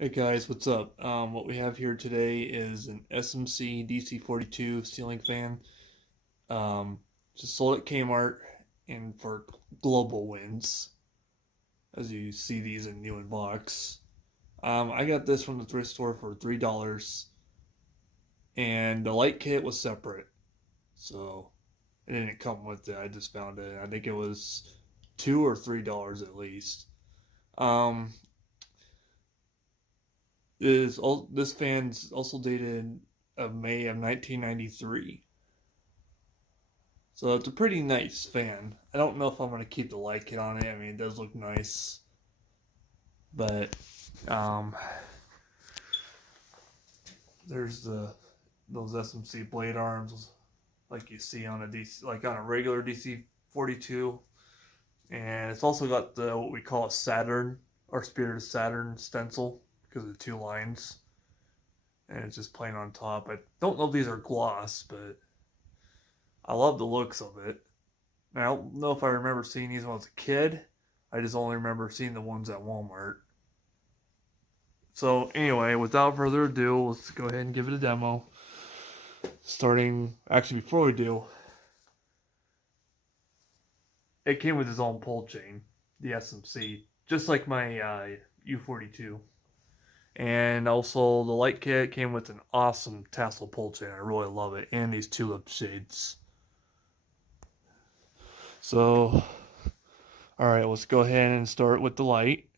Hey guys, what's up? What we have here today is an SMC DC-42 ceiling fan. Just sold at Kmart and for global wins, as you see these in new in box. I got this from the thrift store for $3, and the light kit was separate, so it didn't come with it. I just found it. I think it was $2 or $3 at least. Um, this fan's also dated of May of 1993. So it's a pretty nice fan. I don't know if I'm gonna keep the light kit on it. I mean, it does look nice, but um, there's those SMC blade arms like you see on a DC, like on a regular DC-42, and it's also got the what we call a Saturn or Spirit of Saturn stencil because of the two lines, and it's just plain on top. I don't know if these are gloss, but I love the looks of it. I don't know if I remember seeing these when I was a kid. I just only remember seeing the ones at Walmart. So anyway, without further ado, let's go ahead and give it a demo. Actually, before we do, it came with its own pull chain, the SMC, just like my U42. And also, the light kit came with an awesome tassel pull chain. I really love it, and these tulip shades. So, alright, let's go ahead and start with the light.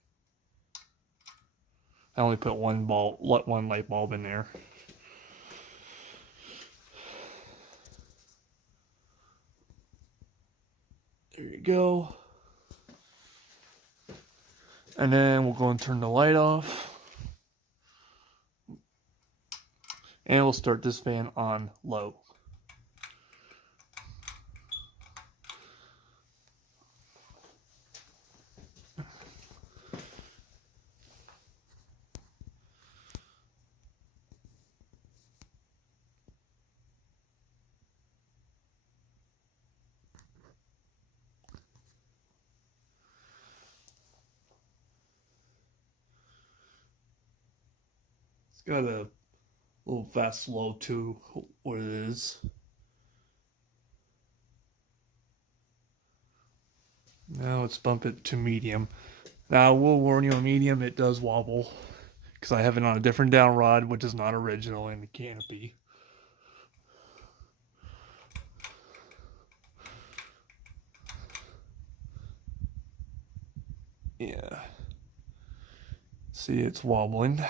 I only put one light bulb in there. There you go. And then we'll go and turn the light off. And we'll start this fan on low. It's got a little fast slow to what it is. Now let's bump it to medium. Now I will warn you on medium, it does wobble because I have it on a different down rod, which is not original in the canopy. Yeah. See, it's wobbling.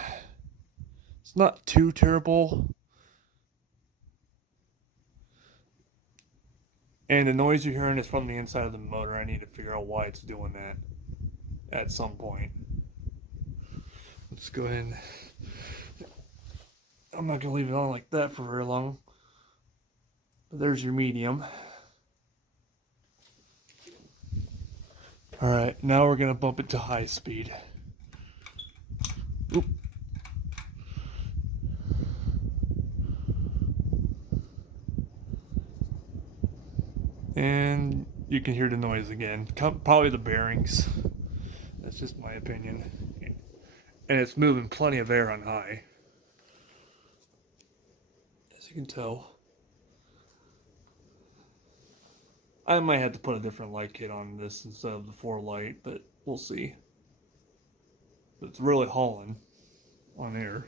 It's not too terrible. And the noise you're hearing is from the inside of the motor. I need to figure out why it's doing that at some point. Let's go ahead and... I'm not going to leave it on like that for very long. But there's your medium. Alright, now we're going to bump it to high speed. Oop. And you can hear the noise again. Probably the bearings. That's just my opinion. And it's moving plenty of air on high, as you can tell. I might have to put a different light kit on this instead of the 4 light, but we'll see. It's really hauling on air.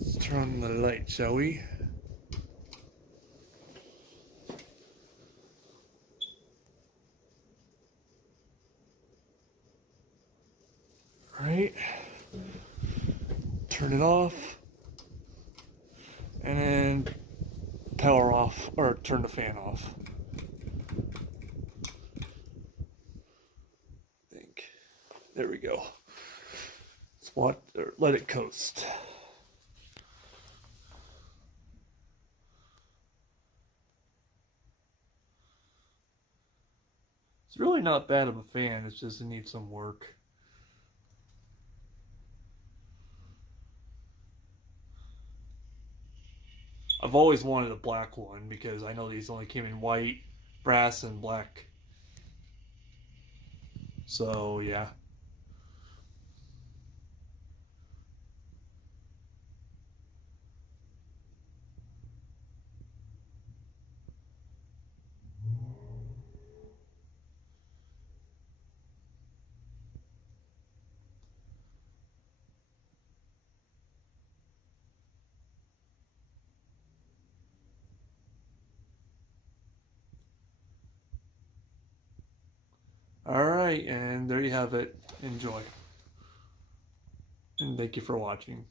Let's turn on the light, shall we? Right. Turn it off. And then power off, or turn the fan off. I think. There we go. Let it coast. It's really not bad of a fan, it's just it needs some work. I've always wanted a black one because I know these only came in white, brass, and black. So, yeah. All right, and there you have it. Enjoy. And thank you for watching.